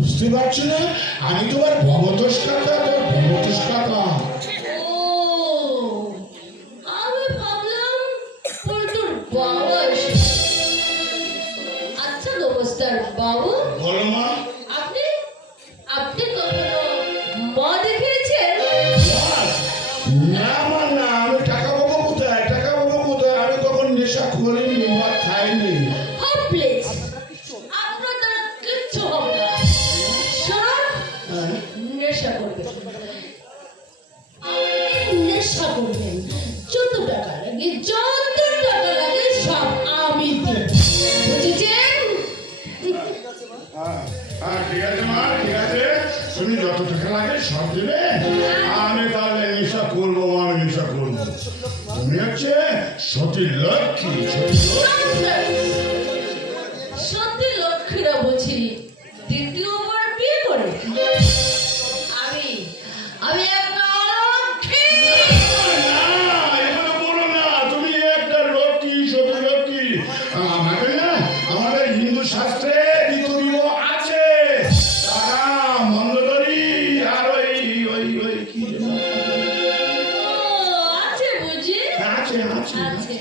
বুঝতে পারছো না আমি তোমার ভবতোষ কাকা, তোর ভবতোষ কাকা। আমি ভাবলাম তোর বাবা এসেছে। আচ্ছা নমস্কার বাবু। বলো মা। আপনি কখনো মা দেখেছেন? না মা না, আমি টাকা পাবো কোথায়, টাকা পাবো কোথায়? আমি কখন নেশা করিনি, মদ খাইনি। প্লিজ আপনার দ্বারা কিচ্ছু হবে না। নেশা করবেন, নেশা করবেন, যত টাকা লাগে সব আমি দেব, বুঝেছেন? ঠিক আছে মা, ঠিক আছে, তুমি যত টাকা লাগে সব দেবে। আমি তাহলে নেশা করবো মা, আমি নেশা করবো। তুমি হচ্ছে সতী লক্ষ্মী। সত্যি লক্ষ্মীরা বুঝি দ্বিতীয়বার বিয়ে করে? আমি একটা অলক্ষ্মী। তুমি একটা লক্ষ্মী, সতী লক্ষ্মী। আমাকে না, আমাদের হিন্দু শাস্ত্রে দ্বিতীয় আছে, টাকা মন্দরি আর ওই কি আছে বুঝি? আছে আছে আছে।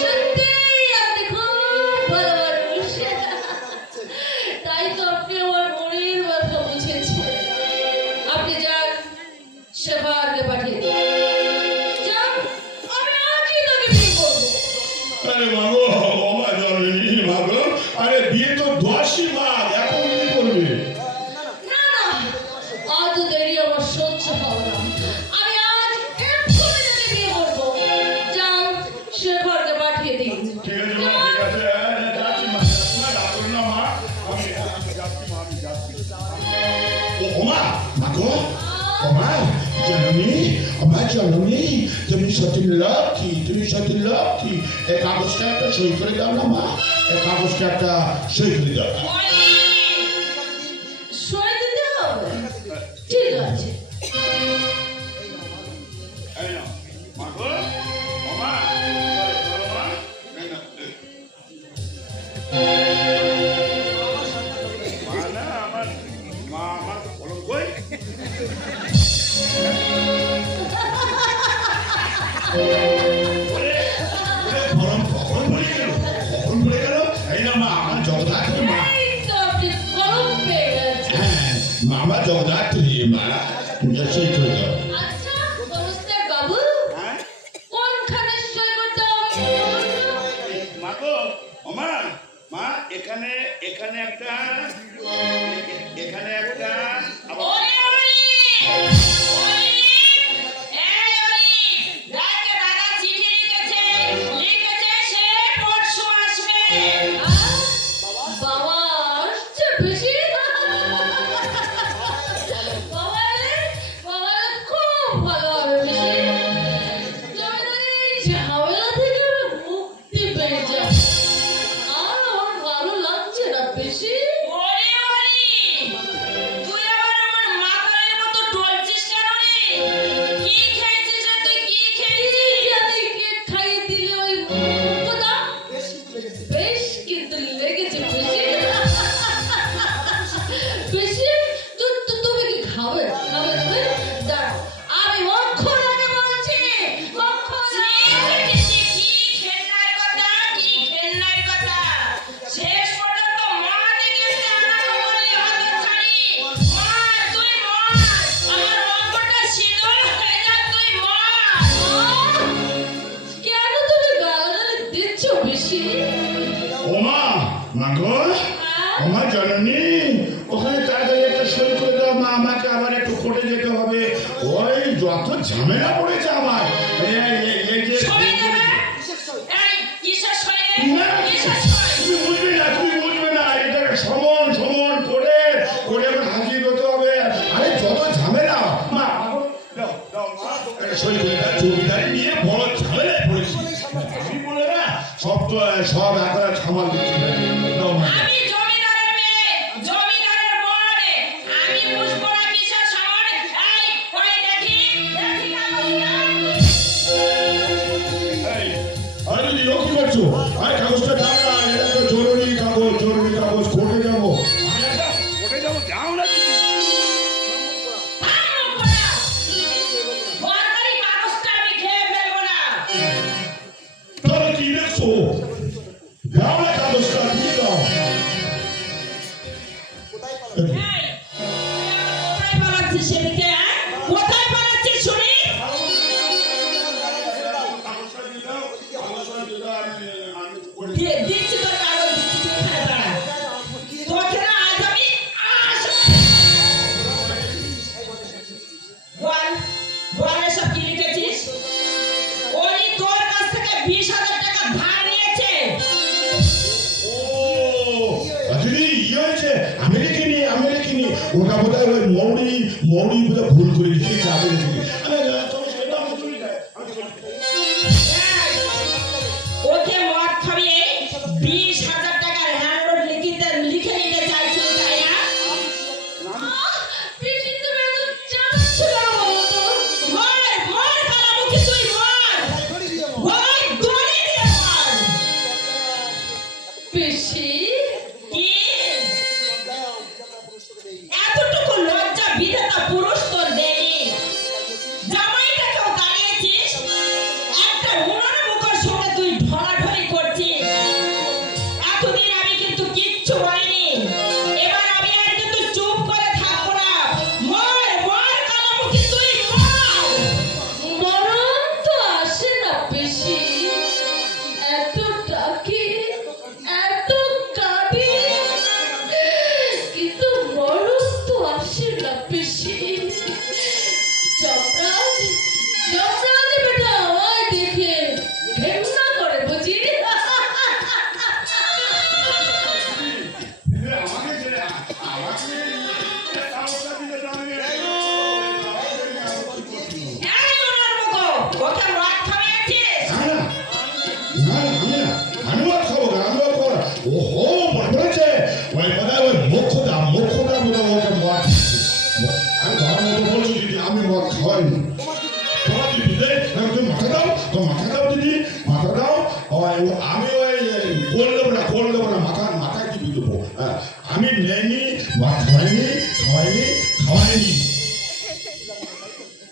সত্যি আপনি খুব ভালো মানুষ। তাই তো আপনি আমার মনের কথা বুঝেছেন। আপনি যান, সেবারকে পাঠিয়ে দিন। যান, আমি আজই তাকে বিয়ে করবো। আরে মাগো, আমার জন্মদিন মাগো, আরে বিয়ে তো 10ই মাঘ, এখন কি করবে? না না, আজ দেরি আমার সহ্য হবে না। আমি আজ এক্ষুনি তাকে বিয়ে করবো। যান, সেবারকে পাঠিয়ে দিন। ঠিক আছে মা, ঠিক আছে, যাচ্ছি মা, ডাকুন না মা, আমি যাচ্ছি মা, আমি যাচ্ছি। ও মা, মাগো, ও মা, জননী, তুমি সতী লক্ষ্মী, তুমি সতী লক্ষ্মী। এই কাগজটা একটা সই করে দাও না মা, এই কাগজটা একটা সই করে দাও। সই দিতে হবে? ঠিক আছে। আমার জগদ্ধাত্রী মা, সই করে দাও। আচ্ছা নমস্কার বাবু, কোনখানে সই করতে হবে? মাগো ওমা, মা এখানে একটা ওরে ওরে এই ওরে রাতে দাদা চিঠি লিখেছে সে পরশু আসবে। বাবা আসছে বেশি? বাবা খুব ভালো হবে বেশি। জমিদারি ঝামেলা থেকে আমি মুক্তি পেয়ে যাব। আর আমার ভালো লাগছে না বেশি। তুই আবার আমার মাথার মতো টলছিস কেন রে? কি খেয়েছিস রে তুই? কি খেয়েছিস? জানি কে খাইয়ে দিলে ওই মুখটা বেশ কিন্তু লেগেছে বেশি। বেশি তুমি কি খাবে? তুমি দাঁড়াও, আমি অক্ষর আগে বলছি, অক্ষর মাগো আমার জননী ওখানে তাড়াতাড়ি একটা সই করে দাও মা, আমাকে আবার একটু কোর্টে যেতে হবে। ওই যত ঝামেলা পড়েছে আমার এই যে সবাই দেবে এই কিসের সই রে? না, কিসের সই? তুমি বুঝবে না, তুমি বুঝবে না, এটা সমন সমন করে করে এখন হাজির হতে হবে। আরে যত ঝামেলা মা দাও দাও মা, একটা সই করে দাও। জমিদারি নিয়ে বড় ঝামেলায় পড়েছি আমি বলে না, সব একটা সামাল দিচ্ছি দাও মা। আমি জমিদারের মেয়ে, জমিদারের বউ রে। আমি বুঝবো না কিসের সামান। এই কই দেখি দেখি কাগজটা। এই, আরে দিদি ও কি করছো? আরে কাগজটা দাও না, এটা তো জরুরি কাগজ, জরুরি কাগজ, কোর্টে যাবো। ওঠে যাবো, যাও না দিদি। থামো বলা। সরকারি কাগজটা আমি খেয়ে ফেলবো না। তাহলে কি দেখছো? দাও না কাগজটা, দিয়ে দাও। এই, তুই কোথায় পালাচ্ছিস সেদিকে? হ্যাঁ? কোথায় পালাচ্ছিস শুনি? কাগজটা দিয়ে দাও, কাগজটা দিয়ে দাও, আমি করে দিচ্ছি তোর কাগজ, দিচ্ছি, তুই এখানে দাঁড়া। তোকে না আজ আমি বল এসব কি লিখেছিস? ওই তোর কাছ থেকে 20,000 টাকা ধার নিয়েছে। ও দিদি ইয়ে হয়েছে, আমি লিখিনি, আমি লিখিনি। ওটা বোধহয় ওই মৌরি বোধহয় ভুল করে লিখেছে, আমি লিখিনি। তুমি সেটা আমি চলে যাই, আমি চলে যাই। এই, ওকে মদ খাইয়ে 20,000 টাকার হ্যান্ডনোট লিখে নিতে চাইছিল, তাই না? মার, মার কালামুখী তুই মার। গলায় দড়ি দিয়ে মার। পিসি কি? এতটুকু লজ্জা বিধাতা পুরুষ তোর দেয়নি। জামাইটাকেও দাঁড়িয়েছিস, একটা উনার মুখের সঙ্গে তুই ঢলাঢলি করছিস। এতদিন আমি কিন্তু কিচ্ছু বলিনি, এবার আমি আর কিন্তু চুপ করে থাকবো না। মার, মার কালামুখী তুই মার। মরণ তো আসে না পিসি, এত ডাকি এত কাঁদি, কিন্তু মরণ তো আসে না পিসি। যমরাজ যমরাজ বেটা আমায় দেখে ঘেন্না করে বুঝি। দিদি, আমাকে ছেড়ে আমাকে কাগজটা দিতে দাও, আমি এই উনার মুখ, ওকে মদ খাইয়েছিস। না না না, আমি মত খাবো না, আমি মত খাবো না। ওহো, মনে পড়েছে, ওই বোধহয় ওই মোক্ষদা বোধহয় ওকে মদ দিচ্ছে। আমি তোমার মতো বলছি দিদি, আমি মদ খাওয়াইনি। তোমার দিদি রে, তুমি মাথা দাও, তোমার মাথা দাও দিদি, মাথা দাও। আমি ওই গোল দেবো না, মাথায় টিপি দেবো। আমি নেইনি, মদ খাওয়াইনি।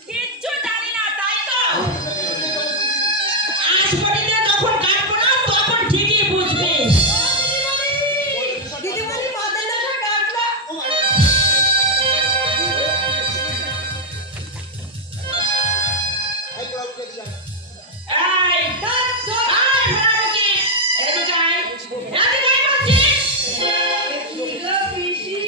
কিচ্ছু জানি না, তাই তো? আজ বডিতে যখন কাটবো না, তখন ঠিকই বুঝবি। দিদিমণি মাথায় দেখা কাটলো। এই, আয় ভাড়ামুখী, এদিকে আয়। এদিকে আয় বলছি। পিসি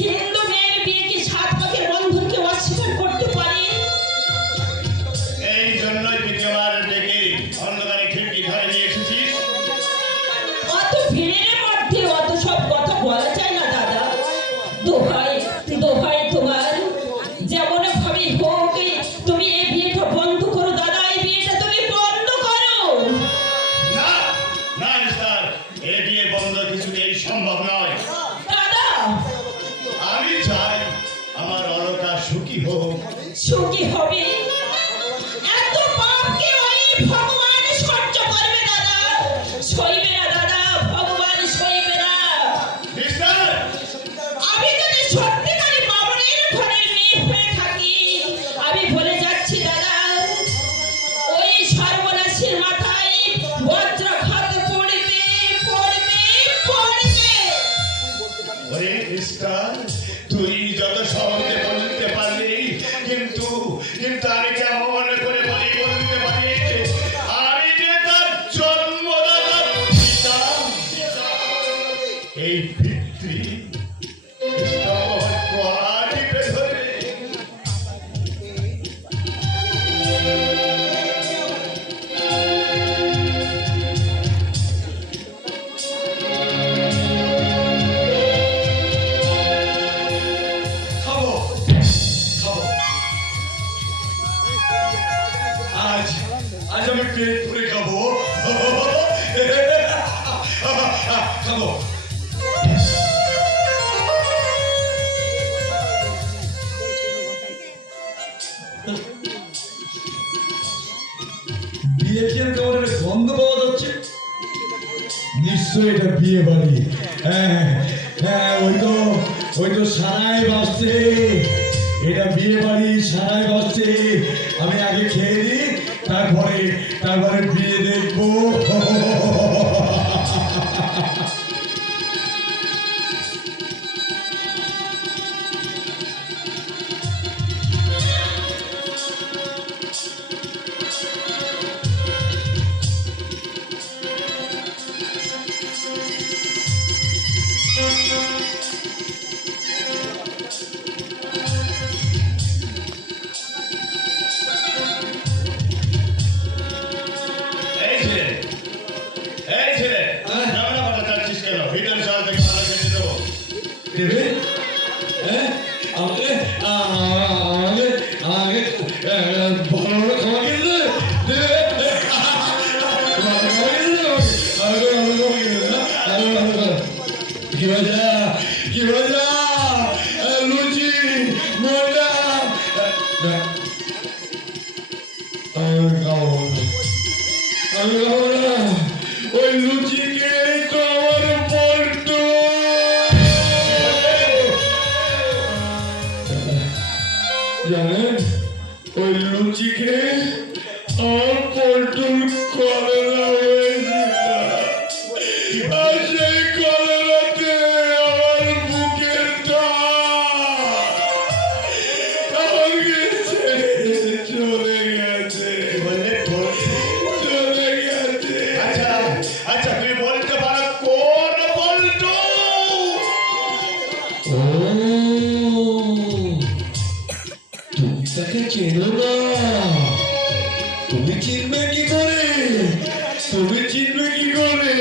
হিন্দু মেয়ের বিয়ে কি 7 পাকের বন্ধনকে অস্বীকার করতে পারে? এই জন্যই দ্বিতীয়বার ডেকে অন্ধকারে খিড়কি ঘরে নিয়ে এসেছিস। অত ভিড়ের মধ্যে অত সব কথা বলা যায় না দাদা। দোহাই দোহাই তোমার, যেমন ভাবে হোক তুমি এই বিয়েটা বন্ধ করো দাদা, এই বিয়েটা তুমি বন্ধ করো। না না মিস্টার, এ বিয়ে বন্ধ কিছুতেই সম্ভব নয়। দাদা আমি চাই আমার অলকা সুখী হোক। সুখী হবে? এত পাপকে ওই ভগবান সহ্য করবে দাদা? সইবে না দাদা, ভগবান সইবে না। মিস্টার, আমি যদি সত্যিকারী বামনের ঘরের মেয়ে হয়ে থাকি, আমি বলে যাচ্ছি দাদা, ওই সর্বনাশের মাথায় বজ্রাঘাত পড়বে পড়বে পড়বে। ওরে মিস্টার, তুই যত সহজে বলতে পারলি, কিন্তু কিন্তু আমি কেমন করে বলতে পারি আমি যে তার জন্মদাতা পিতা। এই পিতৃ টিপে ধরে খাবো খাবো। আজ আজ আমি পেট ভরে খাবো। খাবো। বিয়ের কেমন একটা গন্ধ পাওয়া যাচ্ছে। নিশ্চয়ই এটা বিয়ে বাড়ি। হ্যাঁ হ্যাঁ, ওই তো সারাই বাজছে। এটা বিয়ে বাড়ি, সারাই বাজছে। আমি আগে খেয়ে নিই, তারপরে বিয়ে দেখবো। এই ছেলে, এই ছেলে, জামা কাপড় কাটছিস কেন? ভিতরে চল, দেখে ভালো খেতে দেবো। দেবে? হ্যাঁ, আমাকে ভালো ভালো খাবার কিনে দেবে? দেবে? ভালো খাবার কিনে দেবে আমাকে? আমাকে ভালো খাবার কিনে দেবে, হ্যাঁ? কি মজা, কি মজা! লুচি, মোটা। আমি খাবো না, আমি খাবো না। ওই লুচি খেয়ে তো আমার পল্টু। জানেন, ওই লুচি খেয়ে আমার পল্টুর কলেরা হয়েছিল। আর সেই কলেরাতে আমার বুকের দাগ আমাকে ছেড়ে চলে গেছে, চলে গেছে। আচ্ছা আচ্ছা, তুই বলতে পারো কোন বলতো? ও, তুমি তাকে চেনো না? তুমি চিনবে কি করে? তুমি চিনবে কি করে?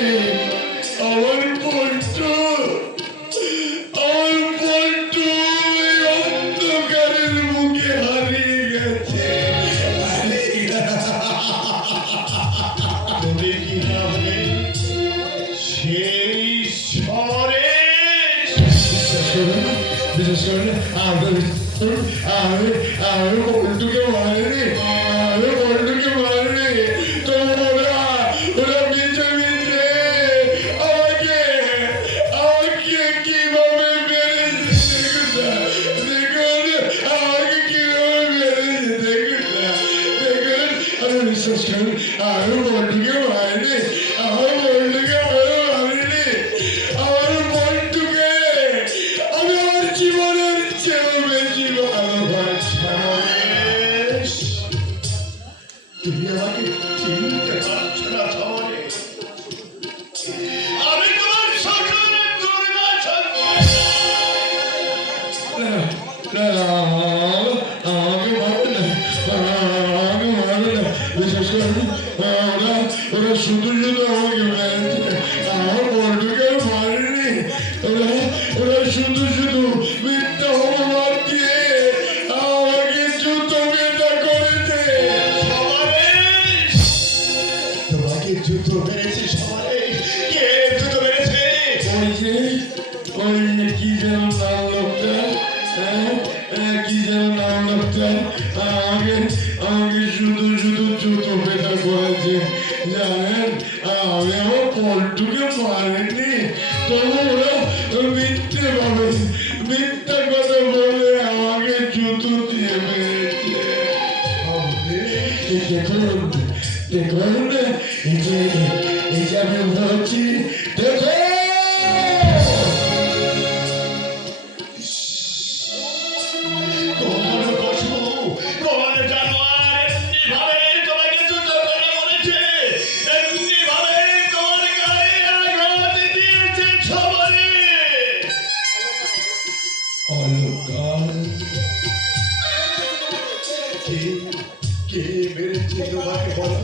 আমার পল্টু, আমার পল্টু এই অন্ধকারের মুখে হারিয়ে গেছে, হারিয়ে গেছে। তোদের কি হবে সেই শহরে? বিশেষ করে আমি পল্টুকে মারিনি, আমি পল্টুকে মারিনি। তো ওরা মিছে মিছে আমাকে কিভাবে মেরেছে দেখুন, আমাকে কিভাবে মেরেছে দেখুন। আমি বিশ্বাস করি, আমি পল্টুকে মারিনি, আমার পল্টুকে মারিনি। আমার পল্টুকে আমি আমার জীবনের চেয়েও বেশি ভালোবাসি। তুমি আমাকে চিনতে শুধু মিথ্যা অপবাদ দিয়ে আমাকে জুতো বেটা করেছে। সমাবেশ! তোমাকে জুতো মেরেছে সমাবেশ। কে জুতো মেরেছে? ওই যে কি যেন নাম লোকটা, কি যেন নাম লোকটা আমাকে শুধু শুধু জুতো বেটা করেছে জানেন। আমি আমার পল্টুকে মারেনি, তবু ওরা মিথ্যে ভাবে মিথ্যা কথা বলে আমাকে জুতো দিয়ে মেরেছে। দেখুন দেখুন এই যে আমি বলছি দেখো। কোন পশু, কোন জানোয়ার এমনিভাবে তোমাকে জুতো করে বলেছে? এমনিভাবে তোমার গায়ে আঘাত দিয়েছে সমাবেশ? অলকার কে মেরেছে তোমাকে বলো,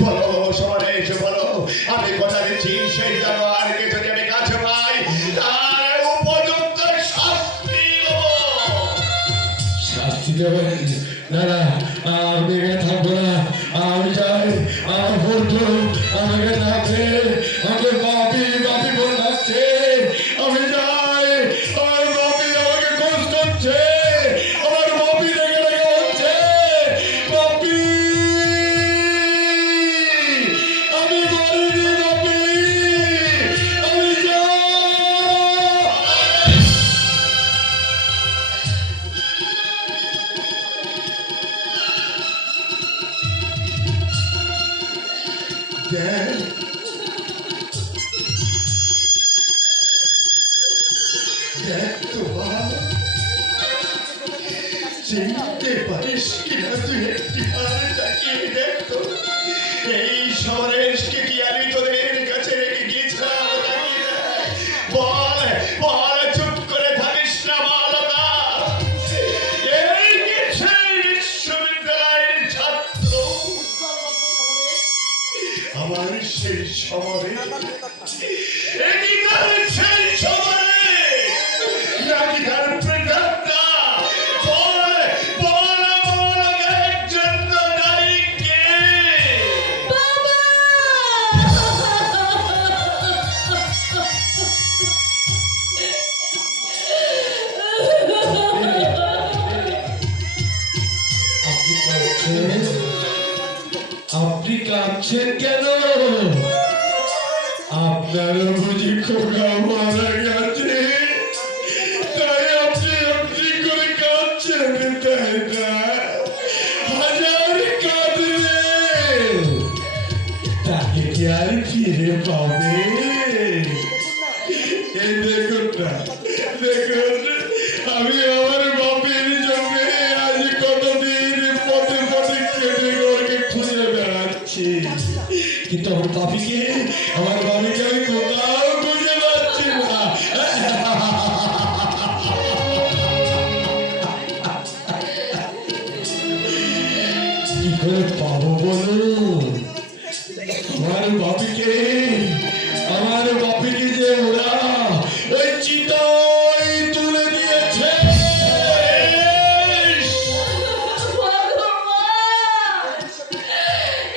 বলো সমাবেশ বলো। আমি কথা দিচ্ছি সেই জানোয়ারকে যদি আমি কাছে পাই তার উপযুক্ত শাস্তি দেবো। শাস্তি দেবেন? না না, আমি এখানে থাকবো না। আমি যাই, আমার বন্ধু আমাকে ডাকছে, আমাকে বাপি বাপি বলে ডাকছে। আমি যাই, আমার বাপি আমাকে খোঁজ করছে, আমার বাপি ডেকে ডেকে হচ্ছে বাপি, আমি মরিনি বাপি, আমি যাই। দেখ, দেখ তো বাবা, চিনতে পারিস কিনা তুই একটি আর তাকিয়ে দেখ তো। এই সমাবেশকে কি আমি তোদের কাছে রেখে গিয়েছিলাম? তাকিয়ে দেখ। বল বল, চুপ করে থাকিস না বালকা। এই কি সেই বিশ্ববিদ্যালয়ের ছাত্র আমার সেই সমরে একই তার সেই সমরে নাকি তার প্রেতাত্মা? বল বল বল, একজন তো নাই কে? বাবা! আপনি কাঁদছেন? আপনি কাঁদছেন কেন? আপনারও বুঝি খোকা মারা গেছে, তাই আপনি আপনি করে কাঁদছেন, তাই না? হাজার কাঁদলেন, তাকে কি আর ফিরে পাবে? এই দেখুন না, দেখুন, আমি আমার বাপের জন্য আজ কতদিন পথে পথে কেটে ওকে খুঁজে বেড়াচ্ছি, কিন্তু আমার বাপিকে আমি কোথাও খুঁজে পাচ্ছি না। কি করে পাবো বলুন আমার বাপিকে যে ওরা ওই চিতায় তুলে দিয়েছে। ভগবান!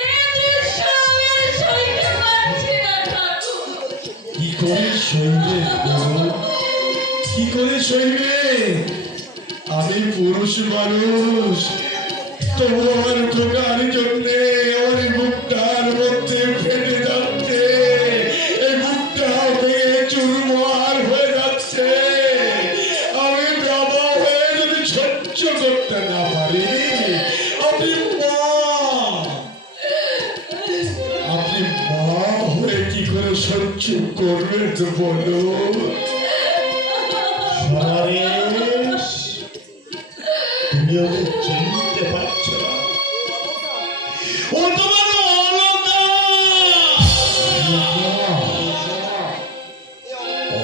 এই দৃশ্য আমি আর সইতে পারছি না, ঠাকুর। কি করে সইবে বলুন? কি করে সইবে? আমি পুরুষ মানুষ, তবু আমার খোকার জন্য আমার এই বুকটার মধ্যে ফেটে যাচ্ছে, এই বুকটা ভেঙে চুরমার হয়ে যাচ্ছে। আমি বাবা হয়ে যদি সহ্য করতে না পারি, আপনি মা হয়ে কি করে সহ্য করবেন বলুন? সমাবেশ, তুমি ওকে চিনতে পারছো না? ও তোমার অলকা।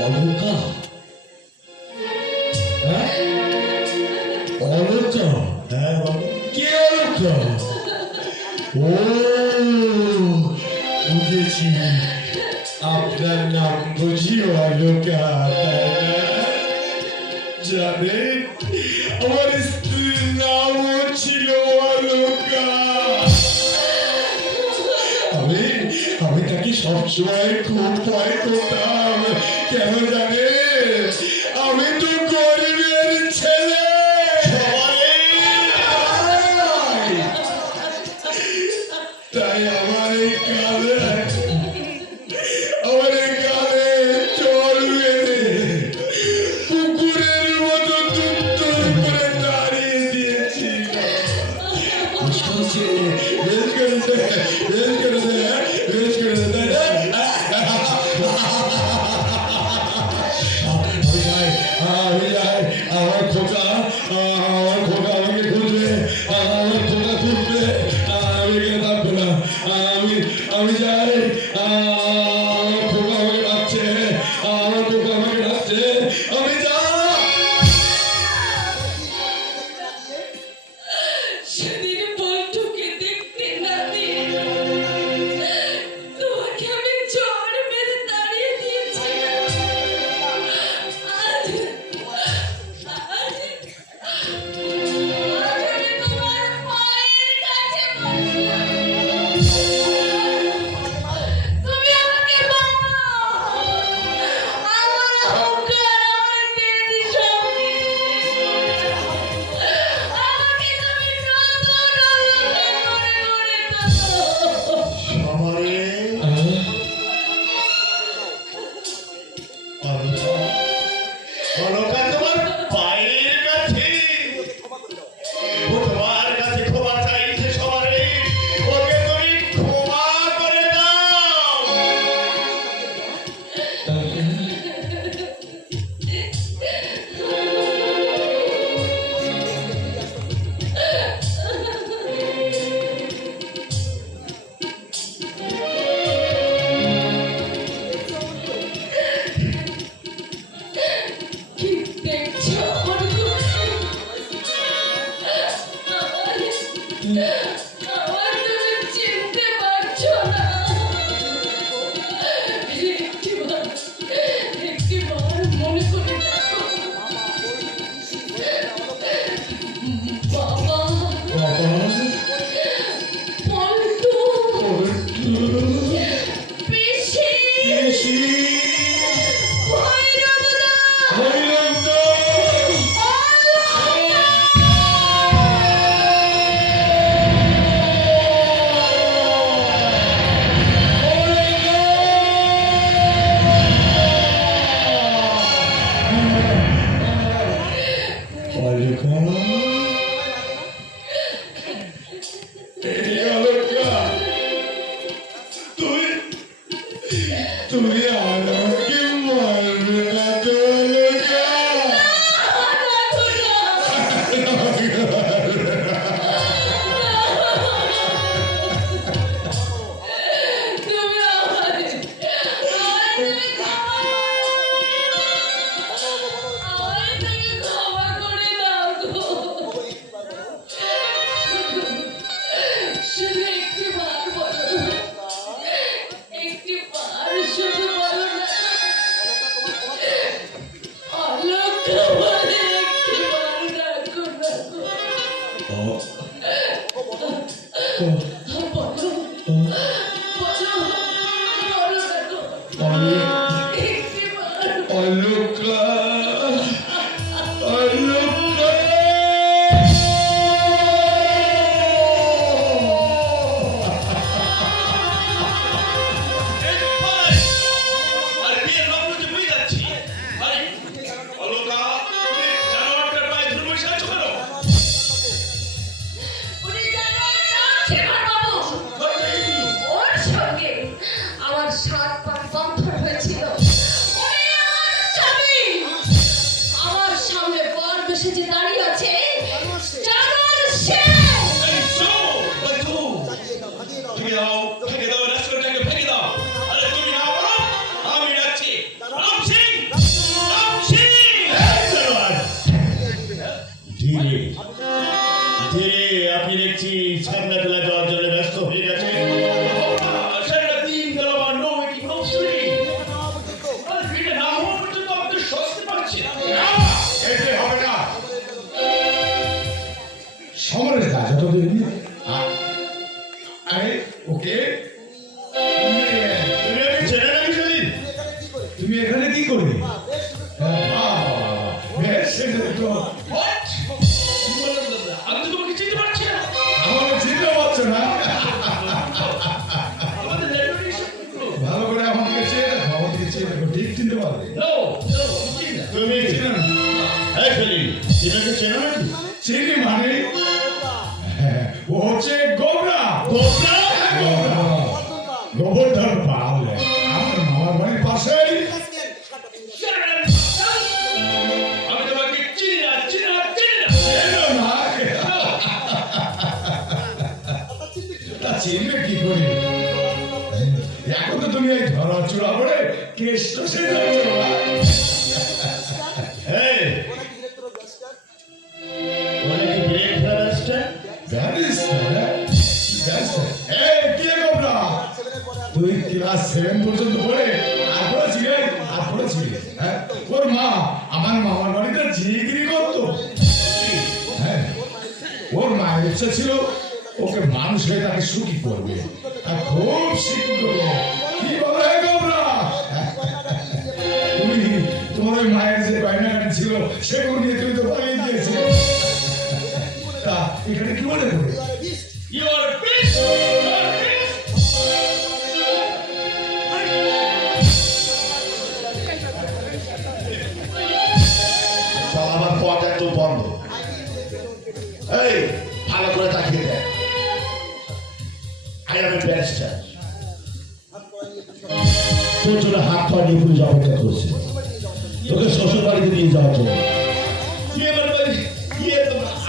অলকা? হ্যাঁ? অলকা? হ্যাঁ বাবা, কে অলকা? ও বুঝেছি, আপনার নাম বুঝি অলকা, তাই না? জানেন আমার স্ত্রীর নামও ছিল অলকা। আমি তাকে সবসময় খুব ভয় করতাম। কেন জানে? আমি তো গরিবের ছেলে। তাই আমার এই গালে চল মেরে কুকুরের মতো দুত্তর করে দাঁড়িয়ে দিয়েছি। বেশ করেছে, বেশ করেছে, বেশ করেছে। আমি যাই, আমার খোকা আমাকে খুঁজবে, আমার খোকা খুঁজবে, আমি এখানে থাকবো না। আমি যাই, আমার খোকা আমাকে ডাকছে, আমার খোকা আমাকে ডাকছে, আমি যাই। সেদিন বন্ধুকে দেখতে না দিয়ে তোমাকে আমি চড় মেরে দাঁড়িয়ে দিয়েছিলাম। আজ আমি তোমার পায়ের কাছে তুমি আমাকে বাঁচাও। আমার অহংকার, আমার তেজ সঙ্গে আমাকে তুমি নতুন অলঙ্কার করে তোলো। সবারে অলকা তোমার পায়ের কাছে, ও তোমার কাছে ক্ষমা চাইছে। সবারে ওকে তুমি ক্ষমা করে দাও। কি দেখছো আমার ঘরে? আমার তুমি চিনতে পারছো না? একটিবার মনে করে দেখো। বাবা, পল্টু, পিসি, ভৈরবদা, তুমি আমাকে মারবে না তো অলকা? তুমি আমাকে ক্ষমা করে দাও গো। শুধু একটিবার বলো, একটিবার শুধু বলো না। অলকা বলে একটিবার ডাকো না গো। বলো, বলো, বলো না গো। একটিবার অলকা, অলকা। আর বিয়ের লগ্ন যে বুঝে যাচ্ছি। আরে অলকা, তুমি জানোয়ারটার পায়ে ধরে বসে আছো কেন? উনি জানোয়ার না, শেখর বাবু। ওর সঙ্গে আমার 7 পাক বন্ধন হয়েছিল। উনি আমার স্বামী। আমার সামনে বর বসে যে দাঁড়িয়ে আছে, জানোয়ার সে। এই শো, বন্ধু, ভেঙে দাও, ভেঙে দাও, রাস্তাটাকে ভেঙে দাও। আরে তুমি না বলো, আমি ডাকছি। রাম সিং, রাম সিং। এই জানোয়ার। ধীরে ধীরে, আপনি দেখছি সামনে ফেলা যাওয়ার জন্য ব্যস্ত হয়ে গেছে। সেটা 3 গেল আমার নো মেকিং নো স্ট্রি। আরে এটা না হওয়া পর্যন্ত আপনি স্বস্তি পাচ্ছেন না। তো দেখি আরে ওকে তুমি ওকে চেনে নাকি সেদিন? তুমি এখানে কি করবে বেশ সেটা তো আমি তো তোমাকে চিনতে পারছি না। আমাকে চিনতে পারছো না আমাদের ল্যান্ডমার্ক এসে ভালো করে আমাকে চেয়ে দেখো আমাকে চেয়ে দেখো ঠিক চিনতে পারবে তুমি চেনো না? এই সেদিন চিনাকে চেনো নাকি? চিনি মানে ও হচ্ছে গোবরা গোবরা? গোবরধন পাল আমার মামার বাড়ির পাশেই আমি তোমাকে চিনি না। চেনো না তা চিনবে কি করে এখন তো তুমি এই ধরা চূড়া করে কেষ্ট সে যাচ্ছ না এই ওরা কি ব্রেক ফেলাসটা? তুই ক্লাস 7 পর্যন্ত পড়ে আর পড়েছিলি হ্যাঁ ওর মা আমার মামার বাড়িতে ঝিগিরি করতো হ্যাঁ ওর মায়ের ইচ্ছা ছিল ওকে মানুষ হয়ে তাকে সুখী করবে আর খুব শিখতো কি বলে গোবরা তুমি তোমার ওই মায়ের যে বায়নাটা ছিল সেগুলো নিয়ে তুমি তো পালিয়ে গিয়েছিলে তা এখানে কি মনে করে You are a beast! You are a beast! আমার পথ একদম বন্ধ। এই ভালো করে তাকিয়ে দেখ। I am a barrister. তোর জন্য হাত পা নিয়ে পুলিশ অপেক্ষা করছে তোকে শ্বশুর বাড়িতে নিয়ে যাওয়ার জন্য।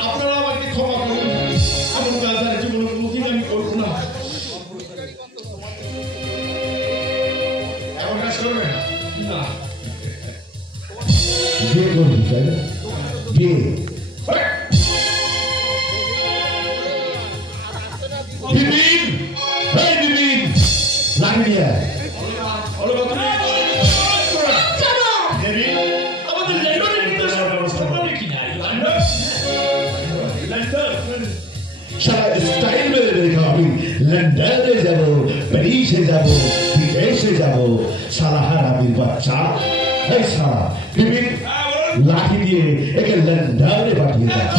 আপনারা আমাকে ক্ষমা করুন, আমার গাজার জীবন কোনোদিন আমি করবো না। এমন কাজ করবে না না বিয়ে করবি তাই না? বিয়ে বিপিন, এই বিপিন, লাগবি না। দেবী, আমাদের ল্যান্ডমার্কের নির্দেশনা ব্যবস্থা করবে কি না? ল্যান্ডমার্ক সারা স্টাইল মেরে রেখে আমি লন্ডনে যাব, প্যারিসে যাব, বিদেশে যাব, সারা হারামির বাচ্চা। এই সারা বিপিন লাঠি দিয়ে একে লন্ডনে পাঠিয়ে দেয়।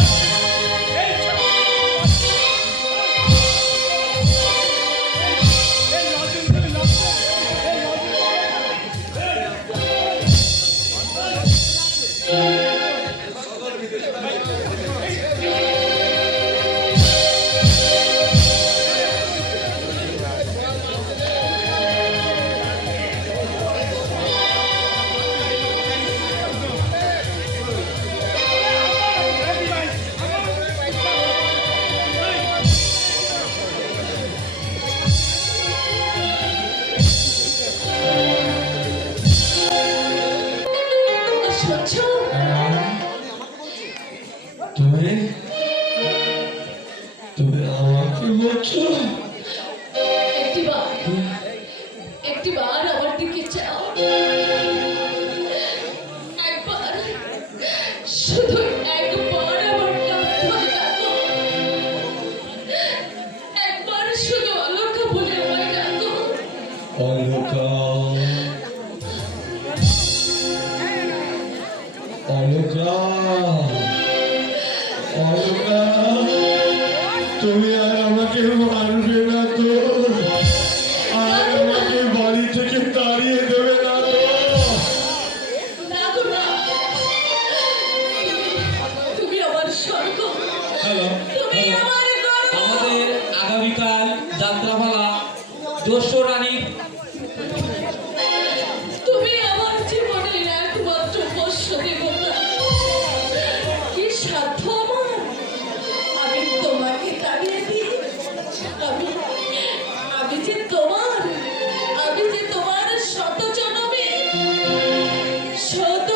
সহ্য তুমি তুমি আমাকে বলছো একটিবার আমার দিকে চাও একবার শুধু একবার আমার নাম ধরে ডাকো একবার শুধু অলকা বলে আমায় ডাকো অলকা অলকা অলকা তুমি আর আমাকে মারবে না তো আর আমাকে বাড়ি থেকে তাড়িয়ে দেবে না তো ডাকো না তুমি আমার স্বর্গ তুমি আমার গর্ব আমাদের আগামীকাল যাত্রাপালা দোসরানী তুমি আমার জীবনের একমাত্র পোষ্য দেবতা কি সাধ্য আমার আমি তোমাকে তাড়িয়ে দিই আমি যে তোমার শত জনমে স্বপ্ন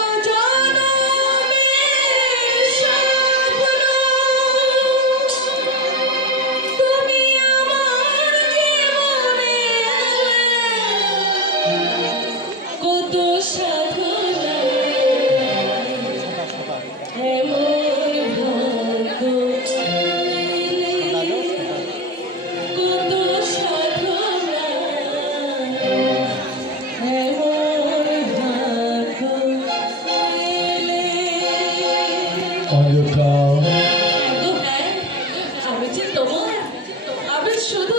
তুমি আমার জীবনে কত সাধনা এমন ভাগ্য পেলে অলকা হ্যাঁ, আমি যে তোমার, আমি শুধু